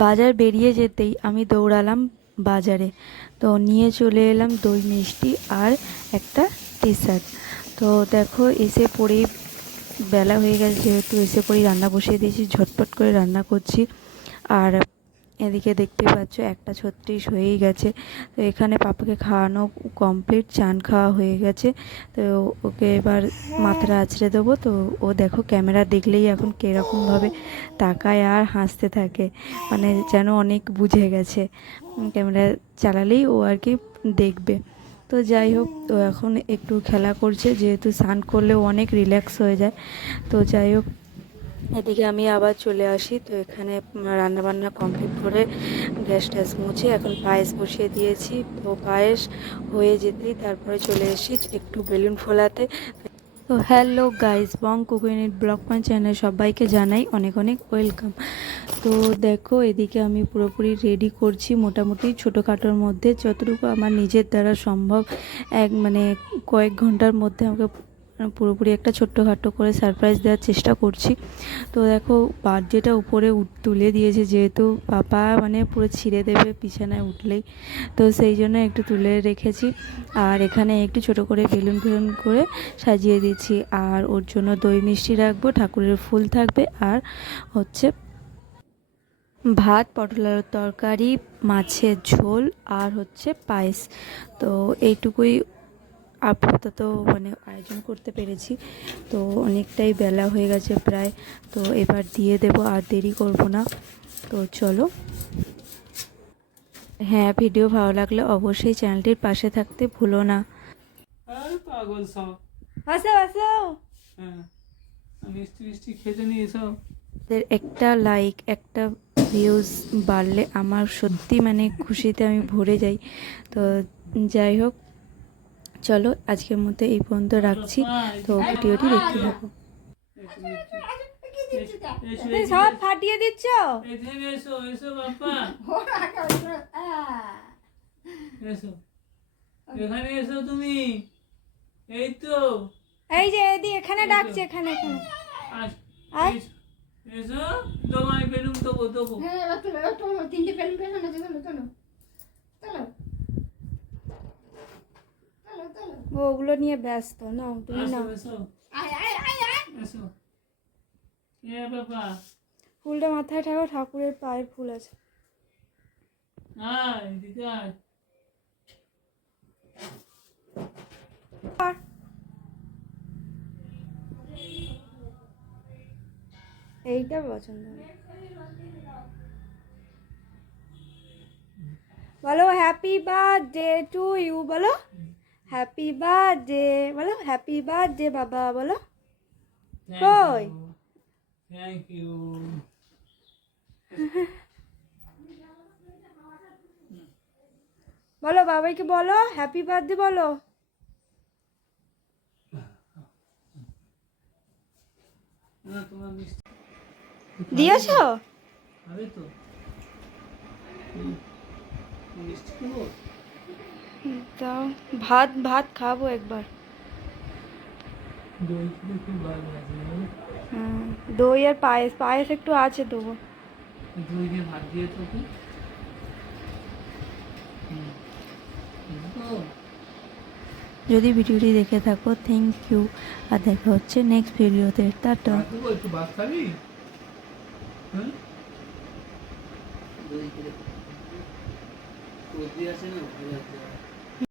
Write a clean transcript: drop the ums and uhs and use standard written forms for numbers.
বাজার বেরিয়ে যেতেই আমি দৌড়ালাম বাজারে। তো নিয়ে চলে এলাম দই মিষ্টি আর একটা টি শার্ট। তো দেখো এসে পড়েই বেলা হয়ে গেছে, যেহেতু এসে পড়েই রান্না বসিয়ে দিয়েছি, ঝটপট করে রান্না করছি। আর এদিকে দেখতেই পাচ্ছ 1:36 হয়েই গেছে। তো এখানে পাপাকে খাওয়ানো কমপ্লিট, চান খাওয়া হয়ে গেছে। তো ওকে এবার মাথাটা আছড়ে দেবো। তো ও দেখো ক্যামেরা দেখলেই এখন কীরকমভাবে তাকায় আর হাসতে থাকে, মানে যেন অনেক বুঝে গেছে। ক্যামেরা চালালেই ও আর কি দেখবে। তো যাই হোক, তো এখন একটু খেলা করছে, যেহেতু স্নান করলেও অনেক রিল্যাক্স হয়ে যায়। তো যাই হোক, এদিকে আমি আবার চলে আসি। তো এখানে রান্নাবান্না কমপ্লিট করে গ্যাস ট্যাস মুছে এখন পায়েস বসিয়ে দিয়েছি। তো পায়েস হয়ে যেতেই তারপরে চলে এসেছি একটু বেলুন ফোলাতে। তো হ্যালো গাইস, বং কুকিং ইট ব্লগ পয়েন্ট চ্যানেলে সবাইকে জানাই অনেক অনেক ওয়েলকাম। তো দেখো এদিকে আমি পুরোপুরি রেডি করছি, মোটামুটি ছোটোখাটোর মধ্যে যতটুকু আমার নিজের দ্বারা সম্ভব। মানে কয়েক ঘন্টার মধ্যে আমাকে পুরোপুরি একটা ছোট্টখাটো করে সারপ্রাইজ দেওয়ার চেষ্টা করছি। তো দেখো বার্থডেটা উপরে তুলে দিয়েছে, যেহেতু পাপা মানে পুরো ছিঁড়ে দেবে বিছানায় উঠলেই, তো সেই জন্য একটু তুলে রেখেছি। আর এখানে একটু ছোট করে বেলুন বেলুন করে সাজিয়ে দিচ্ছি। আর ওর জন্য দই মিষ্টি রাখবো, ঠাকুরের ফুল থাকবে, আর হচ্ছে ভাত, পটল আলুর তরকারি, মাছের ঝোল, আর হচ্ছে পায়েস। তো এইটুকুই আপাতত মানে আয়োজন করতে পেরেছি। তো অনেকটাই বেলা হয়ে গেছে প্রায়। তো এবার দিয়ে দেব, আর দেরি করব না। তো চলো। হ্যাঁ, ভিডিও ভালো লাগলে অবশ্যই চ্যানেলটির পাশে থাকতে ভুলো না। পাগল সব। আসো আসো। হ্যাঁ, মিষ্টি মিষ্টি খেতে নিয়ে এসো। একটা লাইক, একটা ভিউজ বাড়লে আমার সত্যি মানে খুশিতে আমি ভরে যাই। তো যাই হোক, চলো আজকের মধ্যে এই পর্যন্ত রাখছি। তো ভিডিওটি দেখতে থাকো। সব ফাটিয়ে দিচ্ছ। এখানে এসো এসো বাপ্পা, এসো এখানে এসো তুমি। এই তো, এই যে এদি এখানে ডাকছে, এখানে এখানে আয়। এসো, তোমায় বেলুন দেবো দেবো। তিনটে বেলুন বেলুন আছে, চলো চলো চলো চলো চলো। ওগুলো নিয়ে ব্যস্ত, নাও তুমি নাও। এসো আয় আয় আয় আয়। এসো। এ বাবা, ফুলটা মাথায় ঠাকুর, ঠাকুরের পায়ের ফুল আছে। আয় এদিকে আয়। এইটা পছন্দ। বলো হ্যাপি বার্থডে টু ইউ, বলো হ্যাপি বার্থডে, বলো হ্যাপি বার্থডে বাবা, বলো। কই থ্যাংক ইউ। বলো বাবাইকে, বলো হ্যাপি বার্থডে, বলো। না তোমার মিষ্টি দিয়েছো? খাবে তো? মিষ্টি খাবো। দাও, ভাত ভাত খাবো একবার। দই খেতে খুব ভালো লাগে। হ্যাঁ, দই আর পায়েস, পায়েস একটু আছে দেবো। দই দিয়ে ভাত দিয়ে তো কি। যদি ভিডিওটি দেখে থাকো থ্যাংক ইউ, আর দেখা হচ্ছে নেক্সট ভিডিওতে। টাটা। একটু ভাত খাবি? হ্যাঁ, দই খেলে আছে না, ভালো আছে।